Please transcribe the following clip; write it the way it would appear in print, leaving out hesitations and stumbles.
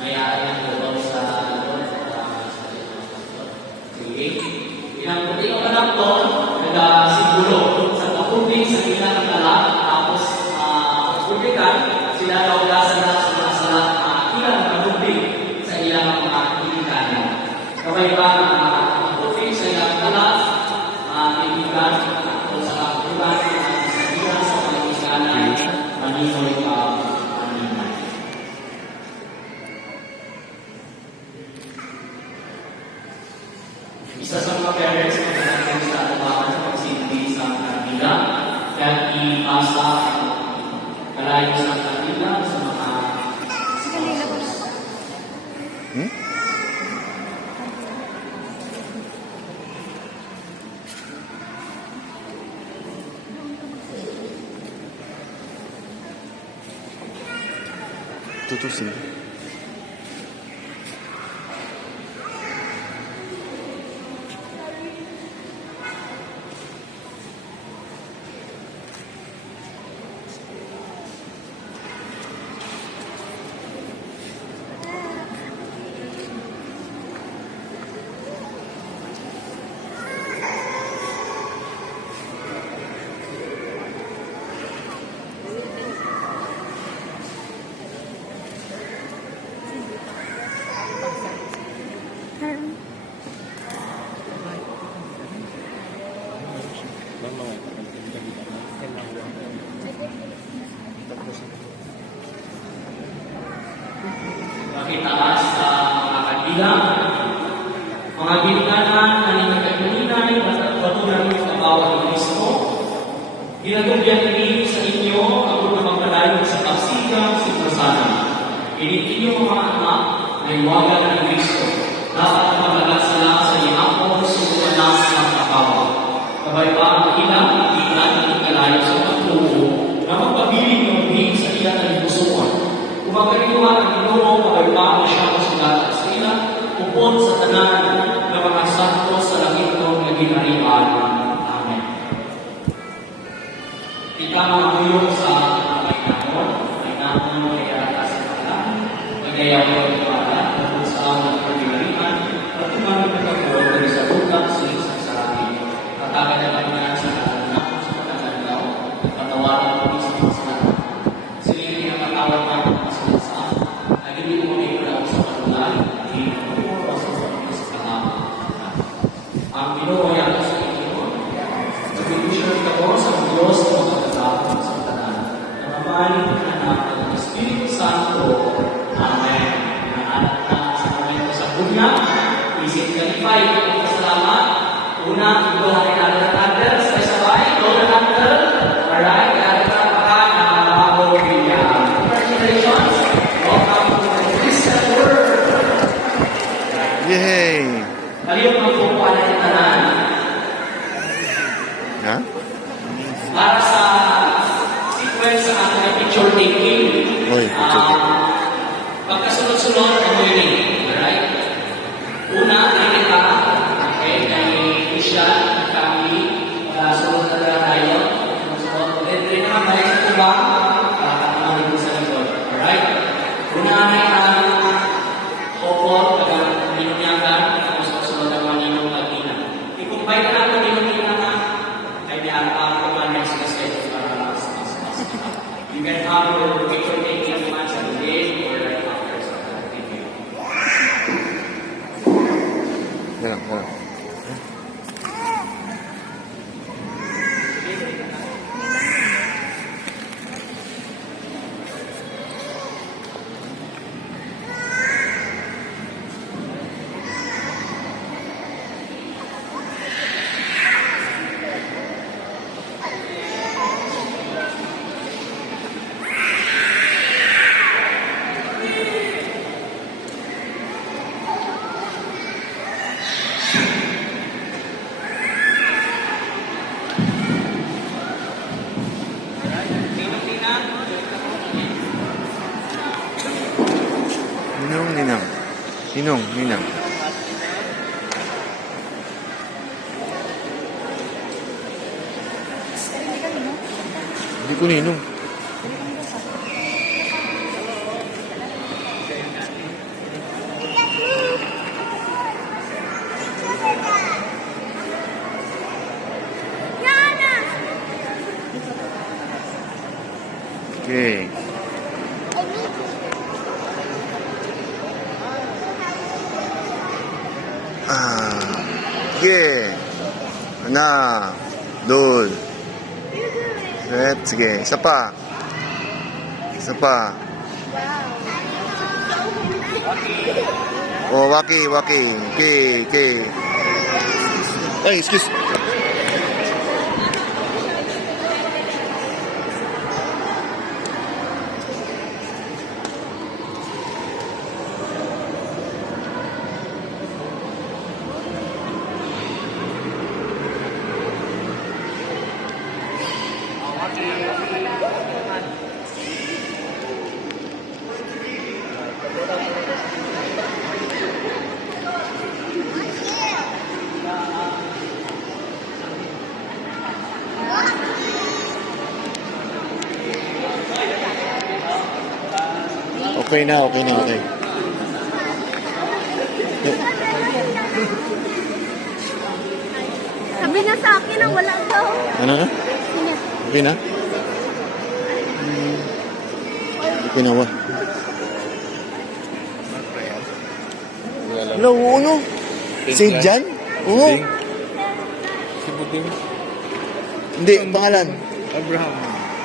May aayon ko doon sa sige. Pinangkuti ko ka lang doon, nag-siguro sa kapubig sa ilan ng alam, tapos publikan, sila daw lasan na sa mga salat ilan ng kapubig sa ilang mga kaibigan. Kapag ba kapubig sa ilang alam, kaibigan, o sa kapubig, sa ilan sa mga kaibigan, maninoy pa. Isa sa mga parents na natin sa alabakan sa pagsindi sa kanila, kaya ipasa kalayo sa kanila sa mga tutusin. Pakitaas sa mga kabilang, mga ginikanan na ninagkagulinay at patunan ng kabawan ng Kristo. Ginagubyan din sa inyo ako na magpalayo sa kapsigang siprasana. Ininyo mga anak na iwagan ng Kristo. Dapat magagat sila sa iapon sumuwanas ng kabawan. Kabay pa ang ilang ilan ng kalayo sa pagtubo na magpabiling ng big sa ilan ng busuan. Kung magkaliwa ang Ginoo, kabay siya masulat sa ila, upon sa tanan ng mga santo sa langit ng ginarian. Amen. Ika mga buyok sa ay namon kaya sa kalan, magayaw ng ibadat, kung saan ang ginarian, at tumamit na kapoy na sa butak sa isang sarami. Katagan na kami na sa kalan na sa pagkakalaw, patawaran kami sa mga sarami. Silili ang matawag na hindi mo ikaw sa patulan, hindi mo sa pagkakalaman. Ang Ginoo ay ako sa inyo. Nag-ibig ako sa Diyos na magkakalaman sa tanan. Namamahalin ng anak ng Espiritu Santo. Amen. Naalat na sa momento sa bunya. Isip kalipay ang kasalamat. Una, ito ang inalatatadal sa isabay. Ito na natal. Alright, kaya ito na baka na mabago biya. Congratulations. Welcome to the Christian World. Yay! Kaliyo magpupuan na tanan. Ha? Para sa sequence sa ating picture taking, Oy, picture taking. pagkasunod-sunod ang moving. Alright? Una, nakita, okay, kay Christian, kami, sunod na tayo. Sunod, rin naman tayo sa tubang, para naman sa likod. Alright? Una ay ang opor, tagang minunyagan, tapos sunod ang maninong pagina. I-combine na natin minunyagan na, ay niarapang ko ba next kasi para mas. You can have your picture taking once a day or right after some video. Ganun. Ninong. Hindi ko ninong. Sige. Una. Dul. Set. Sige. Isa pa. Isa pa. Oh, waki. Okay. Ay, excuse. Okay na. Sabi niya sa akin na wala daw. Ano na? Okay na? Okay na ba? Hello, uno. St. John? Oo. Si Buding. Hindi, pangalan. Abraham.